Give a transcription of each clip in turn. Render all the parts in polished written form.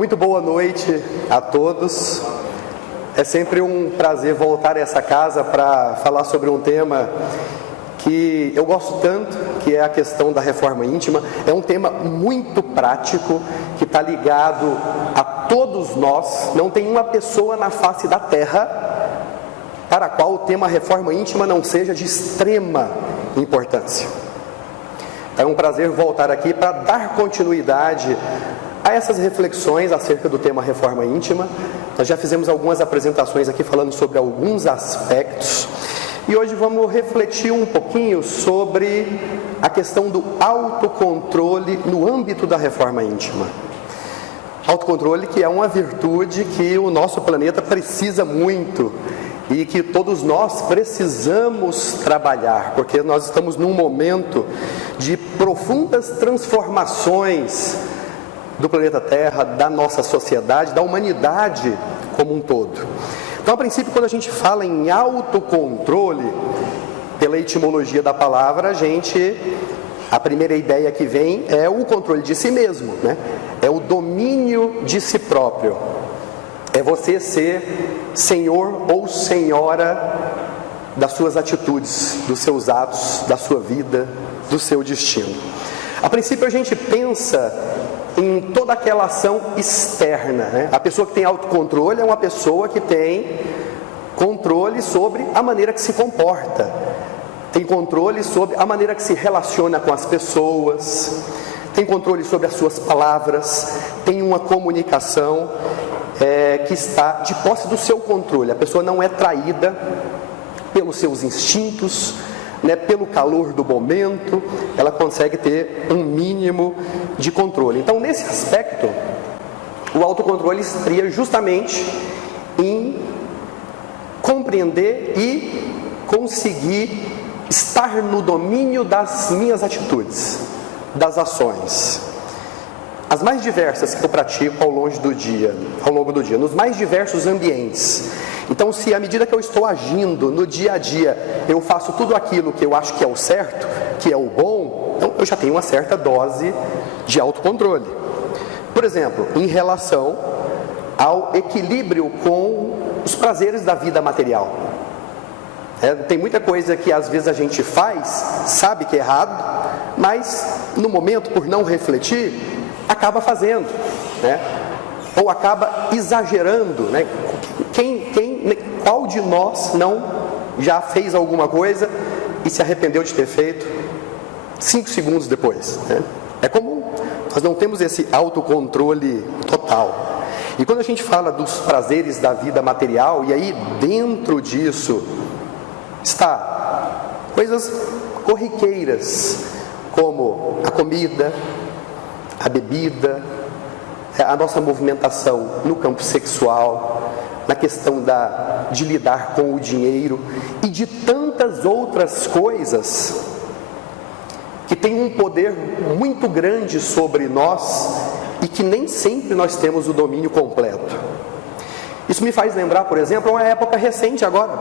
Muito boa noite a todos. É sempre um prazer voltar a essa casa para falar sobre um tema que eu gosto tanto, que é a questão da reforma íntima. É um tema muito prático, que está ligado a todos nós. Não tem uma pessoa na face da terra para a qual o tema reforma íntima não seja de extrema importância. É um prazer voltar aqui para dar continuidade a essas reflexões acerca do tema reforma íntima. Nós já fizemos algumas apresentações aqui falando sobre alguns aspectos e hoje vamos refletir um pouquinho sobre a questão do autocontrole no âmbito da reforma íntima. Autocontrole que é uma virtude que o nosso planeta precisa muito e que todos nós precisamos trabalhar, porque nós estamos num momento de profundas transformações do planeta Terra, da nossa sociedade, da humanidade como um todo. Então, a princípio, quando a gente fala em autocontrole, pela etimologia da palavra, a primeira ideia que vem é o controle de si mesmo, né? É o domínio de si próprio. É você ser senhor ou senhora das suas atitudes, dos seus atos, da sua vida, do seu destino. A princípio, a gente pensa em toda aquela ação externa, né? A pessoa que tem autocontrole é uma pessoa que tem controle sobre a maneira que se comporta, tem controle sobre a maneira que se relaciona com as pessoas, tem controle sobre as suas palavras, tem uma comunicação que está de posse do seu controle. A pessoa não é traída pelos seus instintos, né, pelo calor do momento, ela consegue ter um mínimo de controle. Então, nesse aspecto, o autocontrole estaria justamente em compreender e conseguir estar no domínio das minhas atitudes, das ações, as mais diversas que eu pratico ao longo do dia, nos mais diversos ambientes. Então, se à medida que eu estou agindo no dia a dia, eu faço tudo aquilo que eu acho que é o certo, que é o bom, então eu já tenho uma certa dose de autocontrole. Por exemplo, em relação ao equilíbrio com os prazeres da vida material. Tem muita coisa que às vezes a gente faz, sabe que é errado, mas no momento, por não refletir, acaba fazendo, né? Ou acaba exagerando, né? Qual de nós não já fez alguma coisa e se arrependeu de ter feito 5 segundos depois, né? É comum, nós não temos esse autocontrole total. E quando a gente fala dos prazeres da vida material, e aí dentro disso está coisas corriqueiras, como a comida, a bebida, a nossa movimentação no campo sexual, na questão de lidar com o dinheiro e de tantas outras coisas que têm um poder muito grande sobre nós e que nem sempre nós temos o domínio completo. Isso me faz lembrar, por exemplo, uma época recente agora,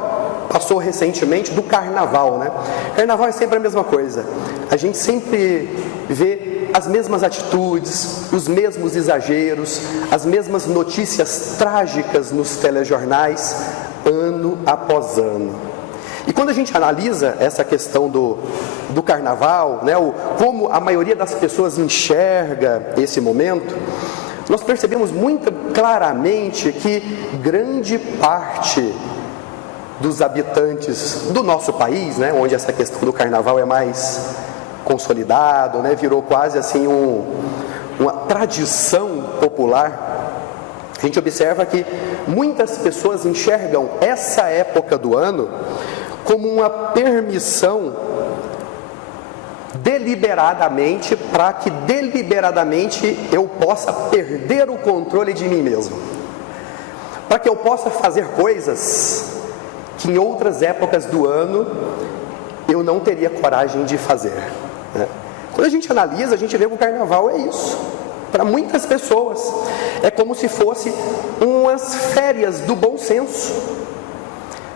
passou recentemente, do carnaval, né? Carnaval é sempre a mesma coisa, a gente sempre vê as mesmas atitudes, os mesmos exageros, as mesmas notícias trágicas nos telejornais, ano após ano. E quando a gente analisa essa questão do carnaval, né, como a maioria das pessoas enxerga esse momento, nós percebemos muito claramente que grande parte dos habitantes do nosso país, né, onde essa questão do carnaval é mais consolidado, né, virou quase assim uma tradição popular, a gente observa que muitas pessoas enxergam essa época do ano como uma permissão deliberadamente, para que deliberadamente eu possa perder o controle de mim mesmo, para que eu possa fazer coisas que em outras épocas do ano eu não teria coragem de fazer, né? Quando a gente analisa, a gente vê que o carnaval é isso. Para muitas pessoas é como se fosse umas férias do bom senso.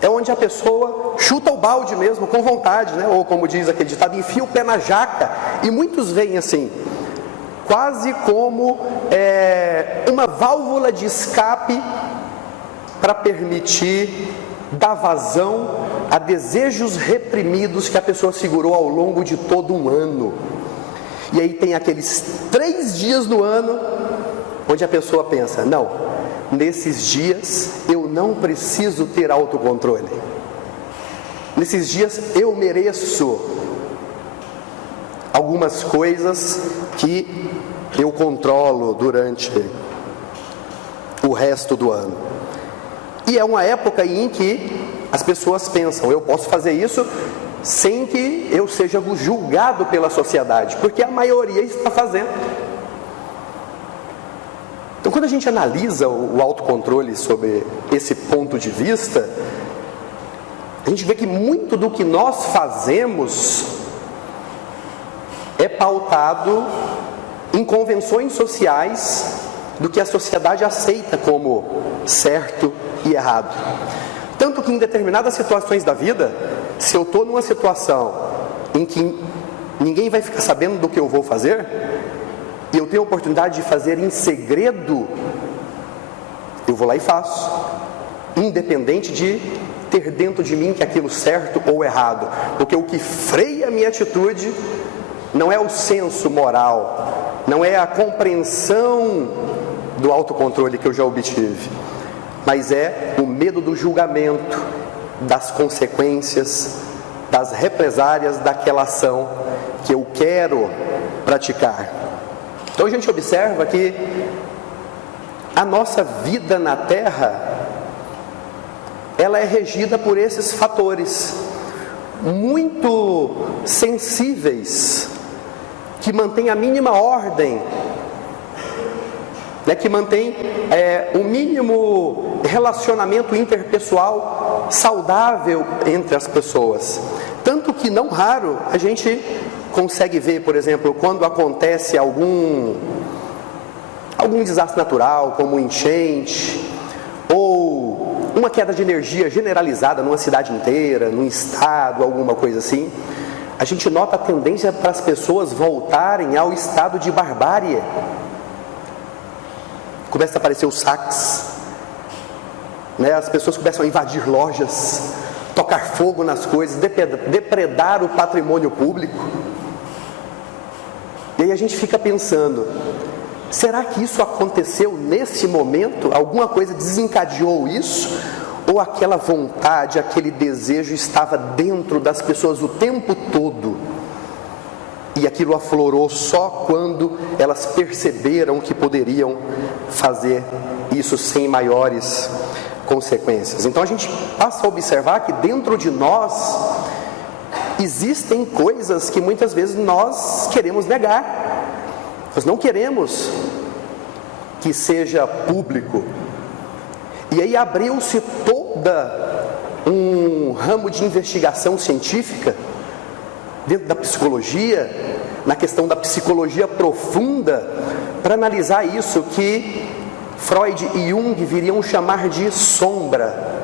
É onde a pessoa chuta o balde mesmo, com vontade, né? Ou como diz aquele ditado, enfia o pé na jaca. E muitos veem assim: quase como uma válvula de escape para permitir dar vazão a desejos reprimidos que a pessoa segurou ao longo de todo um ano. E aí tem aqueles 3 dias no ano onde a pessoa pensa: não, nesses dias eu não preciso ter autocontrole. Nesses dias eu mereço algumas coisas que eu controlo durante o resto do ano. E é uma época em que as pessoas pensam: eu posso fazer isso sem que eu seja julgado pela sociedade, porque a maioria está fazendo. Então, quando a gente analisa o autocontrole sobre esse ponto de vista, a gente vê que muito do que nós fazemos é pautado em convenções sociais do que a sociedade aceita como certo e errado. Tanto que em determinadas situações da vida, se eu estou numa situação em que ninguém vai ficar sabendo do que eu vou fazer, e eu tenho a oportunidade de fazer em segredo, eu vou lá e faço, independente de ter dentro de mim que aquilo certo ou errado, porque o que freia a minha atitude não é o senso moral, não é a compreensão do autocontrole que eu já obtive, mas é o medo do julgamento, das consequências, das represálias daquela ação que eu quero praticar. Então a gente observa que a nossa vida na Terra, ela é regida por esses fatores muito sensíveis, que mantêm a mínima ordem, que mantém o mínimo relacionamento interpessoal saudável entre as pessoas. Tanto que não raro a gente consegue ver, por exemplo, quando acontece algum desastre natural, como enchente, ou uma queda de energia generalizada numa cidade inteira, num estado, alguma coisa assim, a gente nota a tendência para as pessoas voltarem ao estado de barbárie. Começa a aparecer os saques, as pessoas começam a invadir lojas, tocar fogo nas coisas, depredar o patrimônio público. E aí a gente fica pensando: será que isso aconteceu nesse momento? Alguma coisa desencadeou isso? Ou aquela vontade, aquele desejo estava dentro das pessoas o tempo todo? E aquilo aflorou só quando elas perceberam que poderiam fazer isso sem maiores consequências. Então a gente passa a observar que dentro de nós existem coisas que muitas vezes nós queremos negar. Nós não queremos que seja público. E aí abriu-se toda um ramo de investigação científica dentro da psicologia, na questão da psicologia profunda, para analisar isso que Freud e Jung viriam chamar de sombra.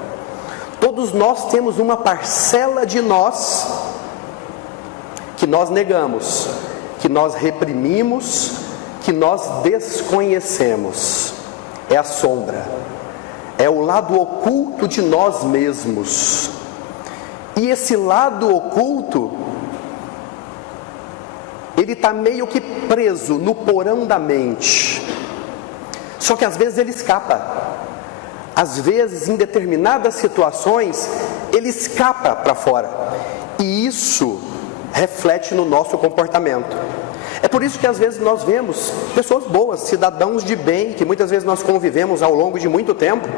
Todos nós temos uma parcela de nós que nós negamos, que nós reprimimos, que nós desconhecemos. É a sombra, é o lado oculto de nós mesmos. E esse lado oculto, ele está meio que preso no porão da mente. Só que às vezes ele escapa. Às vezes, em determinadas situações, ele escapa para fora. E isso reflete no nosso comportamento. É por isso que às vezes nós vemos pessoas boas, cidadãos de bem, que muitas vezes nós convivemos ao longo de muito tempo,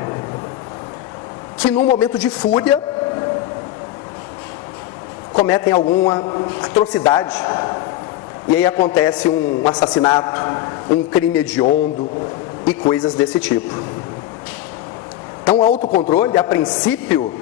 que num momento de fúria cometem alguma atrocidade. E aí acontece um assassinato, um crime hediondo e coisas desse tipo. Então o autocontrole, a princípio,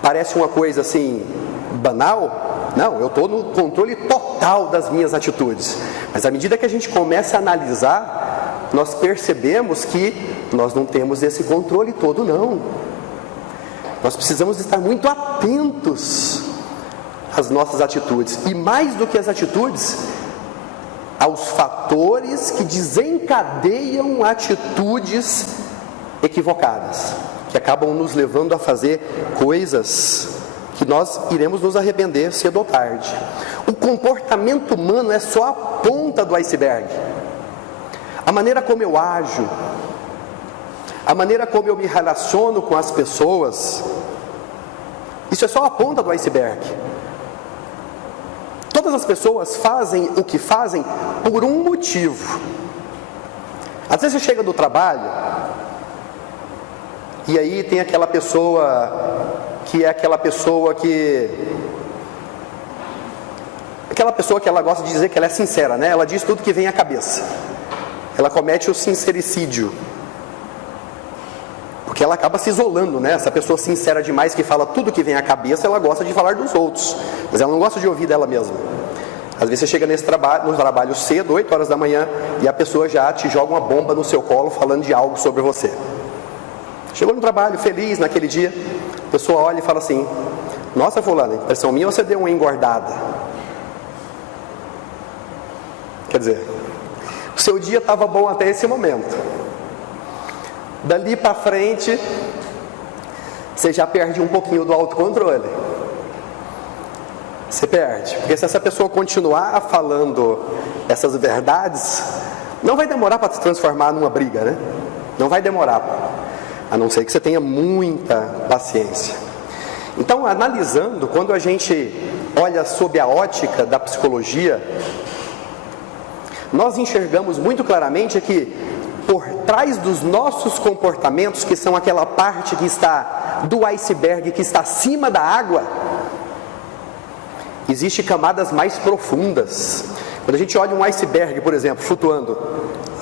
parece uma coisa assim, banal. Não, eu estou no controle total das minhas atitudes. Mas à medida que a gente começa a analisar, nós percebemos que nós não temos esse controle todo, não. Nós precisamos estar muito atentos às nossas atitudes. E mais do que as atitudes, aos fatores que desencadeiam atitudes equivocadas, que acabam nos levando a fazer coisas que nós iremos nos arrepender cedo ou tarde. O comportamento humano é só a ponta do iceberg. A maneira como eu ajo, a maneira como eu me relaciono com as pessoas, isso é só a ponta do iceberg. Todas as pessoas fazem o que fazem por um motivo. Às vezes você chega do trabalho e aí tem aquela pessoa que é aquela pessoa que ela gosta de dizer que ela é sincera, né? Ela diz tudo que vem à cabeça. Ela comete o sincericídio, porque ela acaba se isolando, né? Essa pessoa sincera demais que fala tudo que vem à cabeça, ela gosta de falar dos outros, mas ela não gosta de ouvir dela mesma. Às vezes você chega no trabalho cedo, 8 horas da manhã, e a pessoa já te joga uma bomba no seu colo falando de algo sobre você. Chegou no trabalho feliz naquele dia, a pessoa olha e fala assim: nossa, fulano, impressão minha, você deu uma engordada. Quer dizer, o seu dia estava bom até esse momento. Dali para frente, você já perde um pouquinho do autocontrole. Você perde, porque se essa pessoa continuar falando essas verdades, não vai demorar para se transformar numa briga, né? Não vai demorar, a não ser que você tenha muita paciência. Então, analisando, quando a gente olha sob a ótica da psicologia, nós enxergamos muito claramente que por trás dos nossos comportamentos, que são aquela parte que está do iceberg, que está acima da água, existem camadas mais profundas. Quando a gente olha um iceberg, por exemplo, flutuando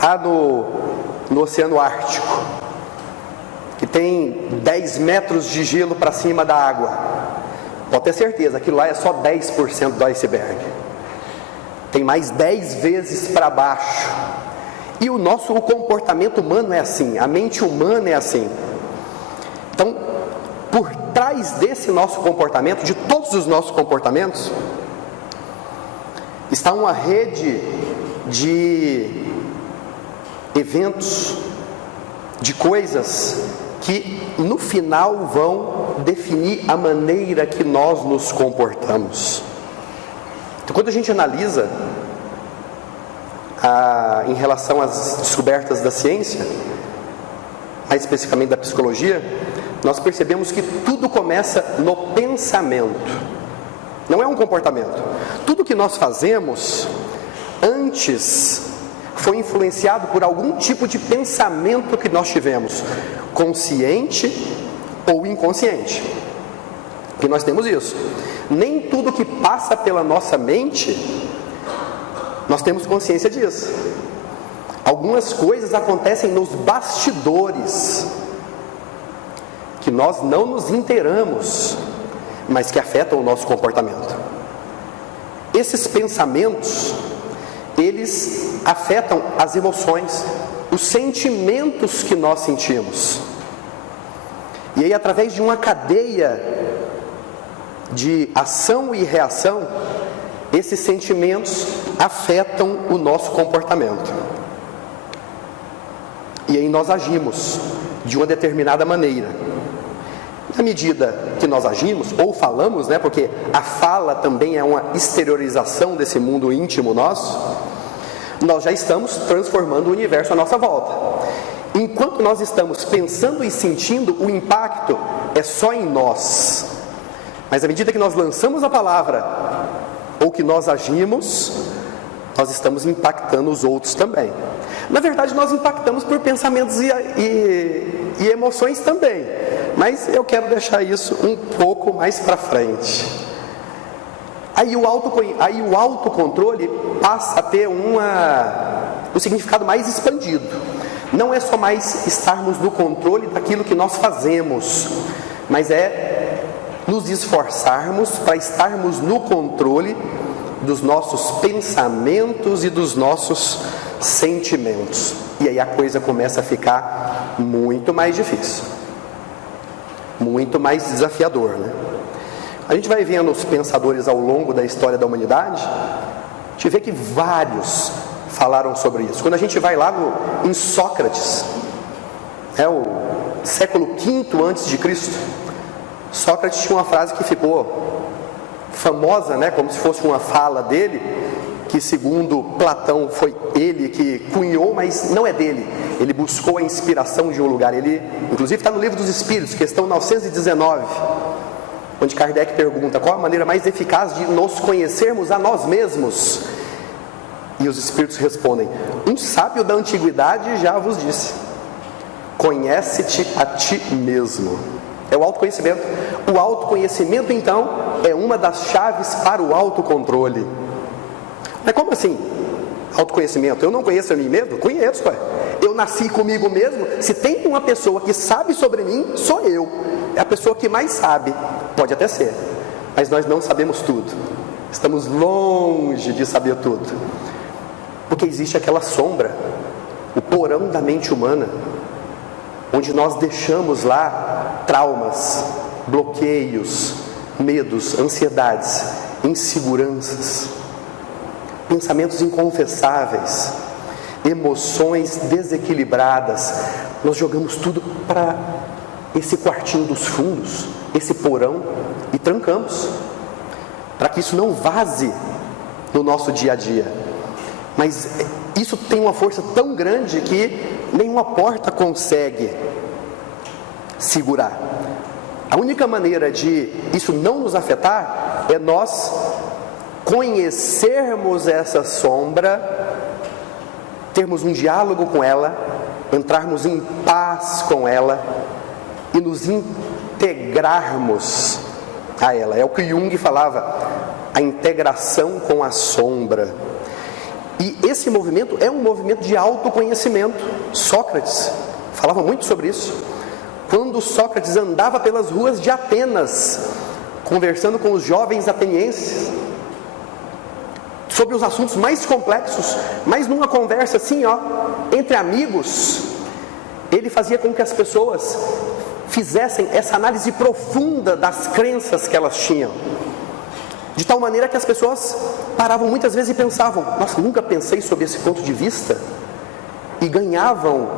lá no Oceano Ártico, que tem 10 metros de gelo para cima da água, pode ter certeza, aquilo lá é só 10% do iceberg. Tem mais 10 vezes para baixo. E o comportamento humano é assim, a mente humana é assim. Então, por trás desse nosso comportamento, de todos os nossos comportamentos, está uma rede de eventos, de coisas que no final vão definir a maneira que nós nos comportamos. Então, quando a gente analisa em relação às descobertas da ciência, mais especificamente da psicologia, nós percebemos que tudo começa no pensamento, não é um comportamento. Tudo que nós fazemos antes foi influenciado por algum tipo de pensamento que nós tivemos, consciente ou inconsciente, e nós temos isso. Nem tudo que passa pela nossa mente nós temos consciência disso. Algumas coisas acontecem nos bastidores que nós não nos inteiramos, mas que afetam o nosso comportamento. Esses pensamentos, eles afetam as emoções, os sentimentos que nós sentimos. E aí, através de uma cadeia de ação e reação, esses sentimentos afetam o nosso comportamento. E aí nós agimos de uma determinada maneira. Na medida que nós agimos, ou falamos, né, porque a fala também é uma exteriorização desse mundo íntimo nosso, nós já estamos transformando o universo à nossa volta. Enquanto nós estamos pensando e sentindo, o impacto é só em nós. Mas à medida que nós lançamos a palavra, ou que nós agimos, nós estamos impactando os outros também. Na verdade, nós impactamos por pensamentos e emoções também, mas eu quero deixar isso um pouco mais para frente. Aí o autocontrole passa a ter um significado mais expandido. Não é só mais estarmos no controle daquilo que nós fazemos, mas é nos esforçarmos para estarmos no controle dos nossos pensamentos e dos nossos sentimentos. E aí a coisa começa a ficar muito mais difícil, muito mais desafiador, né? A gente vai vendo os pensadores ao longo da história da humanidade, a gente vê que vários falaram sobre isso. Quando a gente vai lá em Sócrates, o século V antes de Cristo, Sócrates tinha uma frase que ficou famosa, como se fosse uma fala dele, que segundo Platão foi ele que cunhou, mas não é dele. Ele buscou a inspiração de um lugar. Ele, inclusive, está no Livro dos Espíritos, questão 919, onde Kardec pergunta qual a maneira mais eficaz de nos conhecermos a nós mesmos. E os Espíritos respondem: um sábio da antiguidade já vos disse, conhece-te a ti mesmo. É o autoconhecimento. O autoconhecimento, então, é uma das chaves para o autocontrole. Mas como assim, autoconhecimento? Eu não conheço a mim mesmo? Conheço, eu nasci comigo mesmo. Se tem uma pessoa que sabe sobre mim, sou eu. É a pessoa que mais sabe. Pode até ser, mas nós não sabemos tudo. Estamos longe de saber tudo, porque existe aquela sombra, o porão da mente humana, onde nós deixamos lá traumas, bloqueios, medos, ansiedades, inseguranças, pensamentos inconfessáveis, emoções desequilibradas. Nós jogamos tudo para esse quartinho dos fundos, esse porão, e trancamos, para que isso não vaze no nosso dia a dia. Mas isso tem uma força tão grande que nenhuma porta consegue segurar. A única maneira de isso não nos afetar é nós conhecermos essa sombra, termos um diálogo com ela, entrarmos em paz com ela e nos integrarmos a ela. É o que Jung falava, a integração com a sombra. E esse movimento é um movimento de autoconhecimento. Sócrates falava muito sobre isso. Quando Sócrates andava pelas ruas de Atenas, conversando com os jovens atenienses sobre os assuntos mais complexos, mas numa conversa assim, entre amigos, ele fazia com que as pessoas fizessem essa análise profunda das crenças que elas tinham, de tal maneira que as pessoas paravam muitas vezes e pensavam: nossa, nunca pensei sobre esse ponto de vista, e ganhavam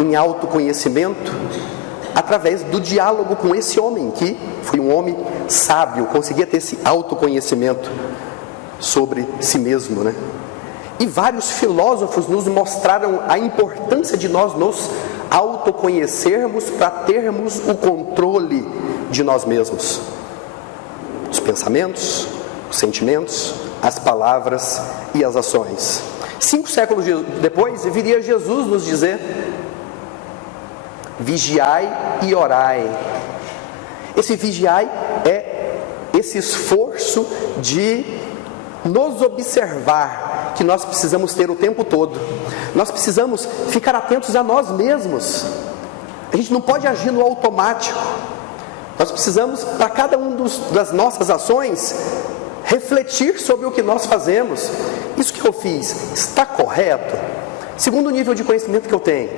em autoconhecimento através do diálogo com esse homem, que foi um homem sábio, conseguia ter esse autoconhecimento sobre si mesmo, E vários filósofos nos mostraram a importância de nós nos autoconhecermos para termos o controle de nós mesmos. Os pensamentos, os sentimentos, as palavras e as ações. 5 séculos depois, viria Jesus nos dizer: vigiai e orai. Esse vigiai é esse esforço de nos observar, que nós precisamos ter o tempo todo. Nós precisamos ficar atentos a nós mesmos. A gente não pode agir no automático. Nós precisamos, para cada das nossas ações, refletir sobre o que nós fazemos. Isso que eu fiz está correto? Segundo o nível de conhecimento que eu tenho,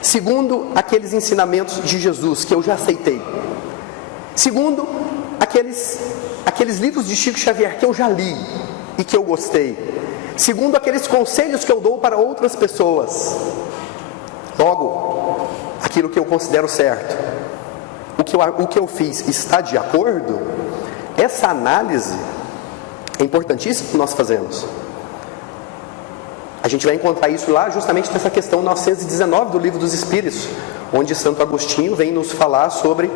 segundo aqueles ensinamentos de Jesus que eu já aceitei, segundo aqueles livros de Chico Xavier que eu já li e que eu gostei, segundo aqueles conselhos que eu dou para outras pessoas. Logo, aquilo que eu considero certo, o que eu fiz está de acordo? Essa análise é importantíssima que nós fazemos. A gente vai encontrar isso lá justamente nessa questão 919 do Livro dos Espíritos, onde Santo Agostinho vem nos falar sobre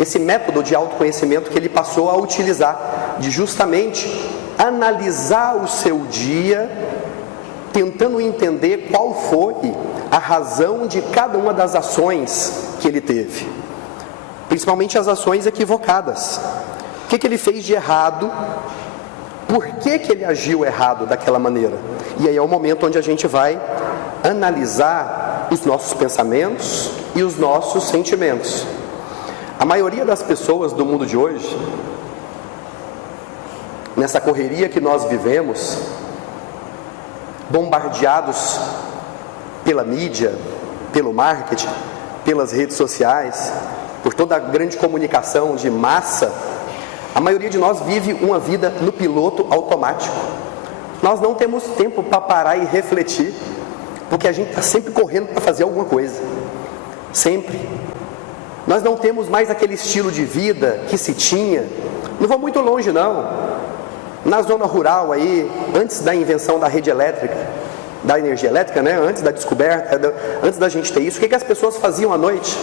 esse método de autoconhecimento que ele passou a utilizar, de justamente analisar o seu dia, tentando entender qual foi a razão de cada uma das ações que ele teve, principalmente as ações equivocadas. O que ele fez de errado? Por que ele agiu errado daquela maneira? E aí é o momento onde a gente vai analisar os nossos pensamentos e os nossos sentimentos. A maioria das pessoas do mundo de hoje, nessa correria que nós vivemos, bombardeados pela mídia, pelo marketing, pelas redes sociais, por toda a grande comunicação de massa, a maioria de nós vive uma vida no piloto automático. nós não temos tempo para parar e refletir, porque a gente está sempre correndo para fazer alguma coisa, sempre. Nós não temos mais aquele estilo de vida que se tinha, não vou muito longe não, na zona rural aí, antes da invenção da rede elétrica, da energia elétrica, né? Antes da descoberta, antes da gente ter isso, o que as pessoas faziam à noite?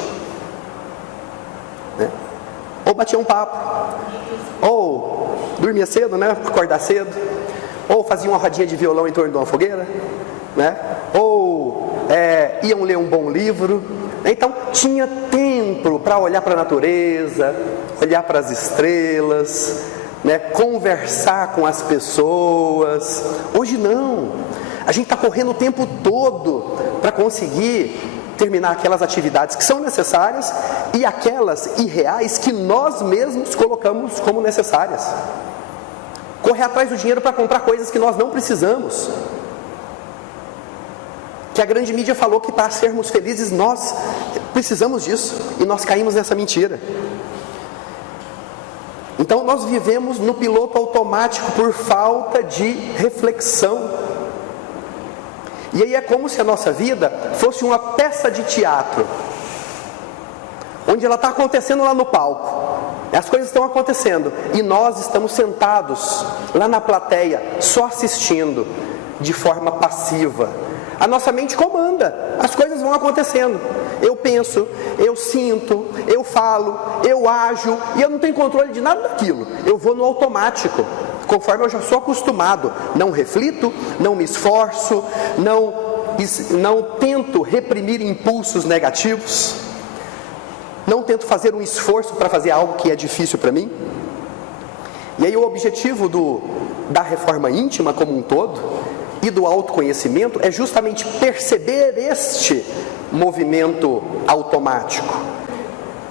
Né? Ou batiam um papo, ou dormia cedo, né? Acordar cedo, ou faziam uma rodinha de violão em torno de uma fogueira, né? Ou iam ler um bom livro. Então tinha tempo para olhar para a natureza, olhar para as estrelas, né? Conversar com as pessoas. Hoje não, a gente está correndo o tempo todo para conseguir terminar aquelas atividades que são necessárias e aquelas irreais que nós mesmos colocamos como necessárias. Correr atrás do dinheiro para comprar coisas que nós não precisamos, que a grande mídia falou que para sermos felizes nós precisamos disso, e nós caímos nessa mentira. Então nós vivemos no piloto automático por falta de reflexão. E aí é como se a nossa vida fosse uma peça de teatro, onde ela está acontecendo lá no palco, as coisas estão acontecendo, e nós estamos sentados lá na plateia, só assistindo, de forma passiva. A nossa mente comanda, as coisas vão acontecendo. Eu penso, eu sinto, eu falo, eu ajo, e eu não tenho controle de nada daquilo. Eu vou no automático, conforme eu já sou acostumado. Não reflito, não me esforço, não tento reprimir impulsos negativos, não tento fazer um esforço para fazer algo que é difícil para mim. E aí o objetivo da reforma íntima como um todo e do autoconhecimento é justamente perceber este movimento automático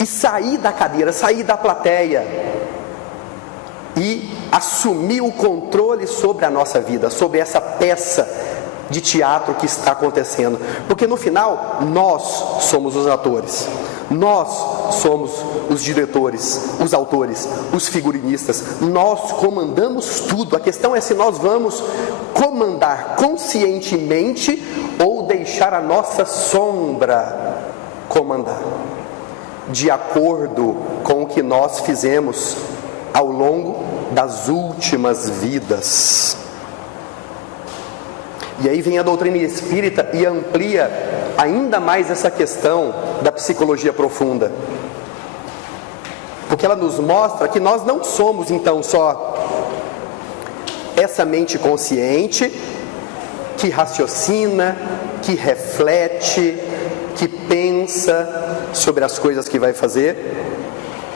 e sair da cadeira, sair da plateia e assumir o controle sobre a nossa vida, sobre essa peça de teatro que está acontecendo, porque no final nós somos os atores, nós somos os diretores, os autores, os figurinistas, nós comandamos tudo. A questão é se nós vamos comandar conscientemente ou deixar a nossa sombra comandar, de acordo com o que nós fizemos ao longo das últimas vidas. E aí vem a doutrina espírita e amplia ainda mais essa questão da psicologia profunda, porque ela nos mostra que nós não somos então só essa mente consciente que raciocina, que reflete, que pensa sobre as coisas que vai fazer,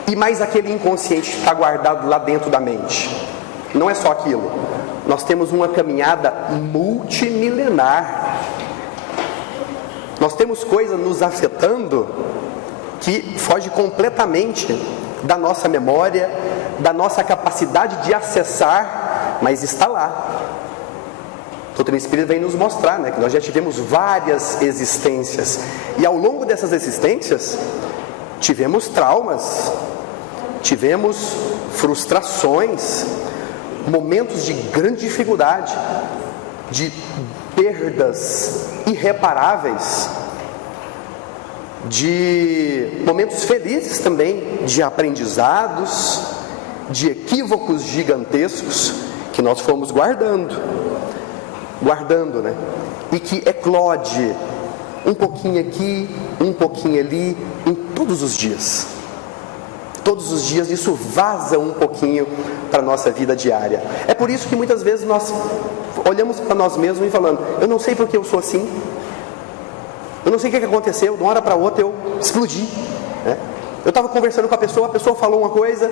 e mais aquele inconsciente que está guardado lá dentro da mente. Não é só aquilo. Nós temos uma caminhada multimilenar. Nós temos coisas nos afetando que foge completamente da nossa memória, da nossa capacidade de acessar, mas está lá. A doutrina espírita vem nos mostrar, né, que nós já tivemos várias existências, e ao longo dessas existências tivemos traumas, tivemos frustrações, momentos de grande dificuldade, de perdas irreparáveis, de momentos felizes também, de aprendizados, de equívocos gigantescos que nós fomos guardando, né? E que eclode um pouquinho aqui, um pouquinho ali, em todos os dias. Todos os dias isso vaza um pouquinho para a nossa vida diária. É por isso que muitas vezes nós olhamos para nós mesmos e falamos: eu não sei porque eu sou assim, eu não sei o que aconteceu, de uma hora para outra eu explodi, né? Eu estava conversando com a pessoa falou uma coisa,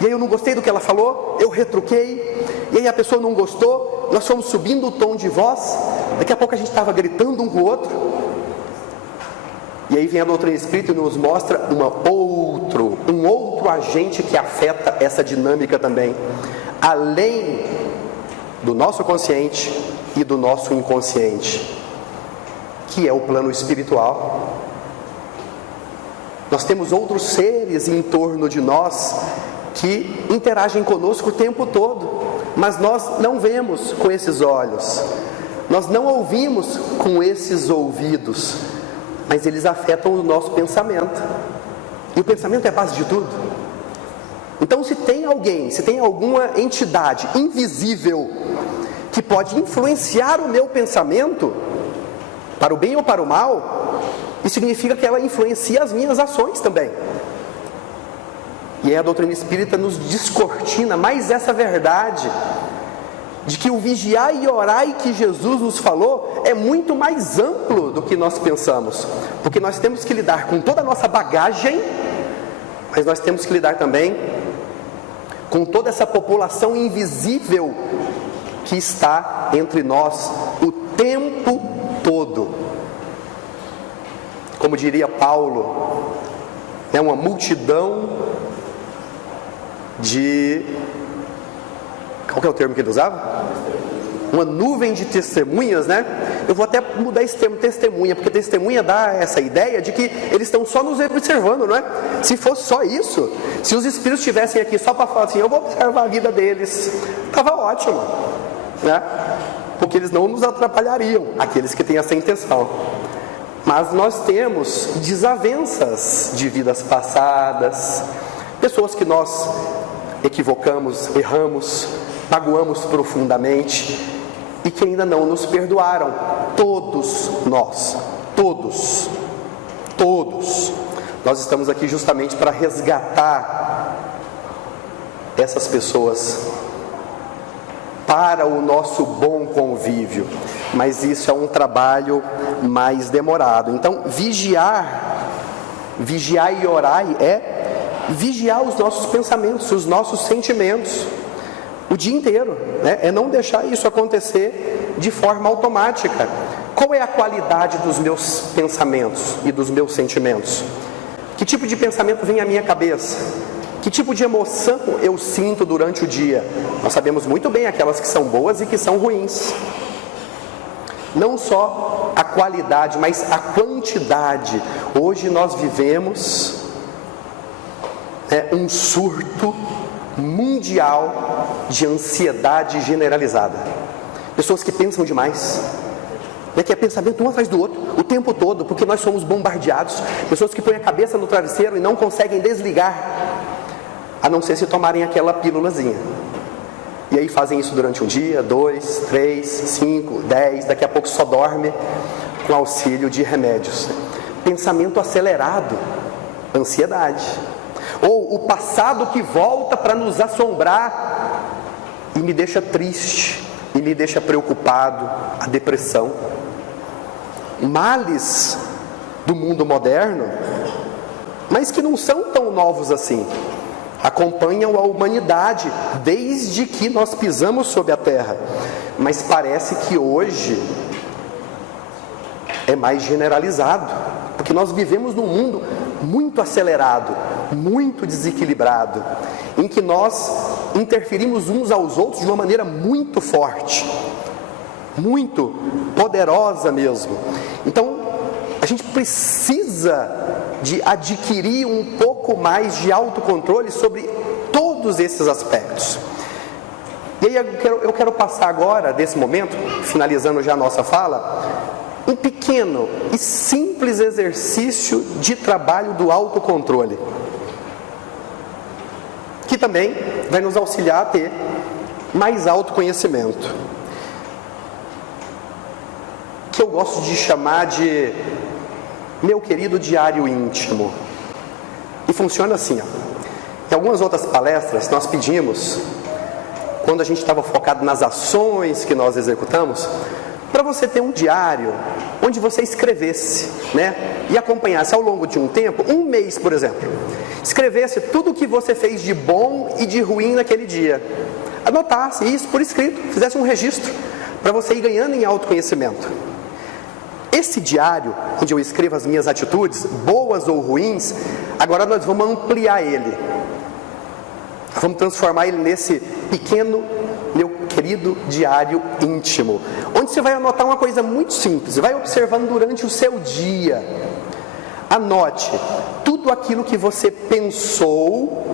e aí eu não gostei do que ela falou, eu retruquei, e aí a pessoa não gostou, nós fomos subindo o tom de voz, daqui a pouco a gente estava gritando um com o outro. E aí vem a doutrina espírita e nos mostra um outro agente que afeta essa dinâmica também, além do nosso consciente e do nosso inconsciente, que é o plano espiritual. Nós temos outros seres em torno de nós que interagem conosco o tempo todo, mas nós não vemos com esses olhos, nós não ouvimos com esses ouvidos, mas eles afetam o nosso pensamento, e o pensamento é a base de tudo. Então, se tem alguém, se tem alguma entidade invisível que pode influenciar o meu pensamento, para o bem ou para o mal, isso significa que ela influencia as minhas ações também. E aí a doutrina espírita nos descortina mais essa verdade, de que o vigiar e orar que Jesus nos falou é muito mais amplo do que nós pensamos, porque nós temos que lidar com toda a nossa bagagem, mas nós temos que lidar também com toda essa população invisível que está entre nós o tempo todo. Como diria Paulo, é uma multidão de... Qual que é o termo que ele usava? Uma nuvem de testemunhas, né? Eu vou até mudar esse termo, testemunha, porque testemunha dá essa ideia de que eles estão só nos observando, não é? Se fosse só isso, se os espíritos estivessem aqui só para falar assim, eu vou observar a vida deles, estava ótimo, né? Porque eles não nos atrapalhariam, aqueles que têm essa intenção. Mas nós temos desavenças de vidas passadas, pessoas que nós equivocamos, erramos, magoamos profundamente e que ainda não nos perdoaram. Todos nós, todos. Nós estamos aqui justamente para resgatar essas pessoas para o nosso bom convívio, mas isso é um trabalho mais demorado. Então, vigiar e orar é vigiar os nossos pensamentos, os nossos sentimentos, o dia inteiro, né? É não deixar isso acontecer de forma automática. Qual é a qualidade dos meus pensamentos e dos meus sentimentos? Que tipo de pensamento vem à minha cabeça? Que tipo de emoção eu sinto durante o dia? Nós sabemos muito bem aquelas que são boas e que são ruins. Não só a qualidade, mas a quantidade. Hoje nós vivemos um surto mundial de ansiedade generalizada. Pessoas que pensam demais, que é pensamento um atrás do outro, o tempo todo, porque nós somos bombardeados. Pessoas que põem a cabeça no travesseiro e não conseguem desligar, a não ser se tomarem aquela pílulazinha. E aí fazem isso durante um dia, 2, 3, 5, 10, daqui a pouco só dorme com auxílio de remédios. Pensamento acelerado, ansiedade. Ou o passado que volta para nos assombrar e me deixa triste, e me deixa preocupado, a depressão. Males do mundo moderno, mas que não são tão novos assim, acompanham a humanidade desde que nós pisamos sobre a terra, mas parece que hoje é mais generalizado, porque nós vivemos num mundo muito acelerado, muito desequilibrado, em que nós interferimos uns aos outros de uma maneira muito forte, muito poderosa mesmo. Então, a gente precisa de adquirir um pouco mais de autocontrole sobre todos esses aspectos. E aí eu quero passar agora, desse momento, finalizando já a nossa fala, um pequeno e simples exercício de trabalho do autocontrole, que também vai nos auxiliar a ter mais autoconhecimento, que eu gosto de chamar de meu querido diário íntimo. E funciona assim, Em algumas outras palestras nós pedimos, quando a gente estava focado nas ações que nós executamos, para você ter um diário onde você escrevesse, e acompanhasse ao longo de um tempo, um mês, por exemplo, escrevesse tudo o que você fez de bom e de ruim naquele dia, anotasse isso por escrito, fizesse um registro, para você ir ganhando em autoconhecimento. Esse diário, onde eu escrevo as minhas atitudes, boas ou ruins, agora nós vamos ampliar ele, vamos transformar ele nesse pequeno, meu querido diário íntimo, onde você vai anotar uma coisa muito simples, vai observando durante o seu dia. Anote tudo aquilo que você pensou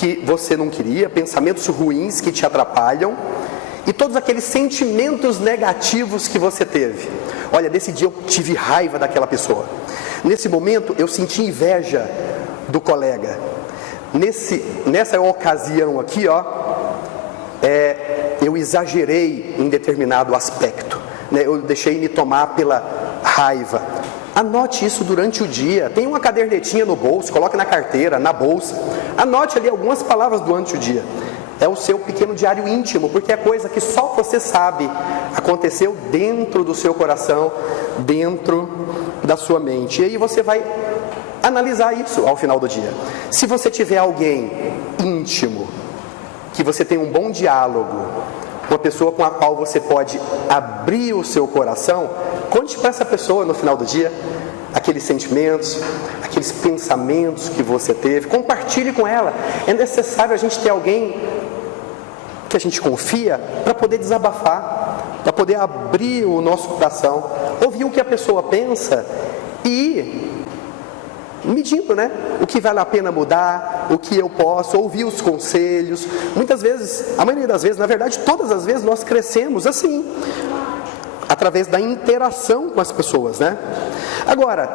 que você não queria, pensamentos ruins que te atrapalham e todos aqueles sentimentos negativos que você teve. Olha, nesse dia eu tive raiva daquela pessoa. Nesse momento eu senti inveja do colega. Nessa ocasião aqui, eu exagerei em determinado aspecto, né? Eu deixei me tomar pela raiva. Anote isso durante o dia. Tem uma cadernetinha no bolso, coloque na carteira, na bolsa. Anote ali algumas palavras durante o dia. É o seu pequeno diário íntimo, porque é coisa que só você sabe. Aconteceu dentro do seu coração, dentro da sua mente. E aí você vai analisar isso ao final do dia. Se você tiver alguém íntimo, que você tem um bom diálogo, uma pessoa com a qual você pode abrir o seu coração, conte para essa pessoa no final do dia aqueles sentimentos, aqueles pensamentos que você teve, compartilhe com ela. É necessário a gente ter alguém que a gente confia para poder desabafar, para poder abrir o nosso coração, ouvir o que a pessoa pensa e medindo, né? O que vale a pena mudar, o que eu posso, ouvir os conselhos. Muitas vezes, a maioria das vezes, na verdade, todas as vezes nós crescemos assim, através da interação com as pessoas, né? Agora,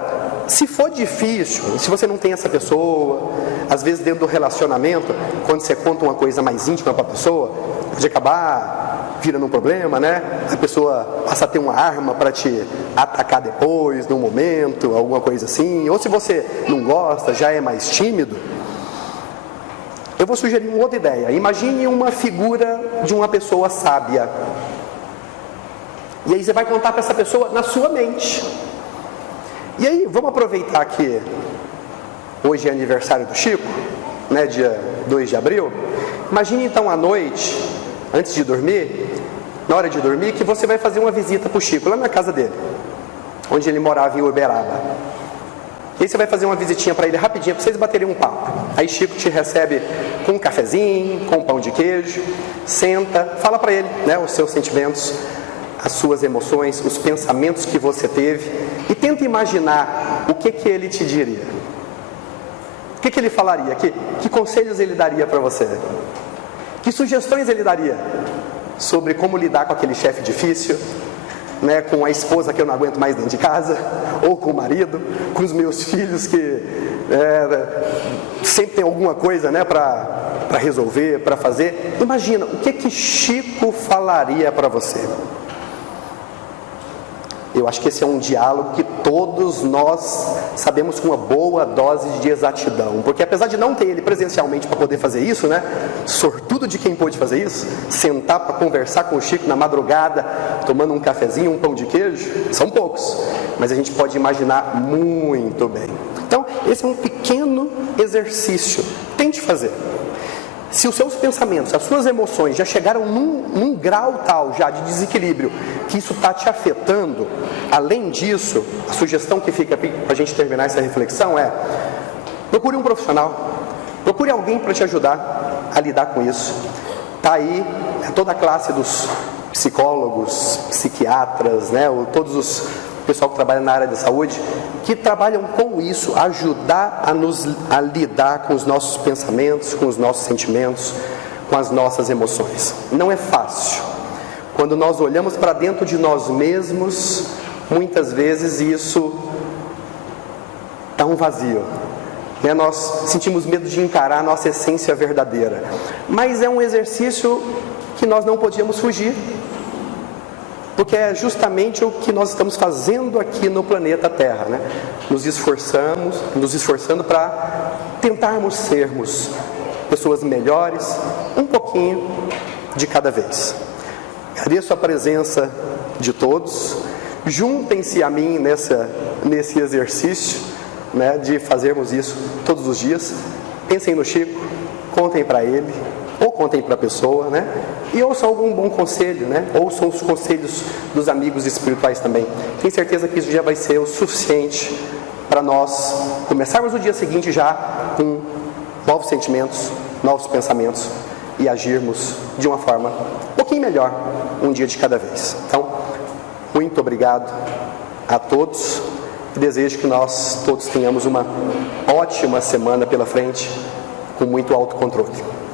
se for difícil, se você não tem essa pessoa, às vezes dentro do relacionamento, quando você conta uma coisa mais íntima para a pessoa, pode acabar virando um problema, né? A pessoa passa a ter uma arma para te atacar depois, num momento, alguma coisa assim. Ou se você não gosta, já é mais tímido, eu vou sugerir uma outra ideia. Imagine uma figura de uma pessoa sábia. E aí você vai contar para essa pessoa na sua mente. E aí, vamos aproveitar que hoje é aniversário do Chico, né, dia 2 de abril. Imagine então à noite, antes de dormir, na hora de dormir, que você vai fazer uma visita para o Chico, lá na casa dele, onde ele morava em Uberaba. E aí você vai fazer uma visitinha para ele rapidinho, para vocês baterem um papo. Aí Chico te recebe com um cafezinho, com um pão de queijo, senta, fala para ele, né, os seus sentimentos, as suas emoções, os pensamentos que você teve, e tenta imaginar o que ele te diria. O que ele falaria? Que conselhos ele daria para você? Que sugestões ele daria sobre como lidar com aquele chefe difícil, né, com a esposa que eu não aguento mais dentro de casa, ou com o marido, com os meus filhos que sempre tem alguma coisa, né, para resolver, para fazer. Imagina, o que Chico falaria para você? Eu acho que esse é um diálogo que todos nós sabemos com uma boa dose de exatidão. Porque apesar de não ter ele presencialmente para poder fazer isso, né? Sortudo de quem pôde fazer isso, sentar para conversar com o Chico na madrugada, tomando um cafezinho, um pão de queijo, são poucos. Mas a gente pode imaginar muito bem. Então, esse é um pequeno exercício. Tente fazer. Se os seus pensamentos, as suas emoções já chegaram num grau tal já de desequilíbrio, que isso está te afetando, além disso, a sugestão que fica para a gente terminar essa reflexão é: procure um profissional, procure alguém para te ajudar a lidar com isso. Está aí toda a classe dos psicólogos, psiquiatras, né, ou todos os pessoal que trabalha na área da saúde, que trabalham com isso, ajudar a lidar com os nossos pensamentos, com os nossos sentimentos, com as nossas emoções. Não é fácil. Quando nós olhamos para dentro de nós mesmos, muitas vezes isso dá um vazio. Né? Nós sentimos medo de encarar a nossa essência verdadeira. Mas é um exercício que nós não podíamos fugir. Porque é justamente o que nós estamos fazendo aqui no planeta Terra, né? Nos esforçando para tentarmos sermos pessoas melhores, um pouquinho de cada vez. Agradeço a presença de todos. Juntem-se a mim nesse exercício, né, de fazermos isso todos os dias. Pensem no Chico, contem para ele, ou contem para a pessoa, né? E ouçam algum bom conselho, né? Ouçam os conselhos dos amigos espirituais também. Tenho certeza que isso já vai ser o suficiente para nós começarmos o dia seguinte já com novos sentimentos, novos pensamentos e agirmos de uma forma um pouquinho melhor, um dia de cada vez. Então, muito obrigado a todos e desejo que nós todos tenhamos uma ótima semana pela frente, com muito autocontrole.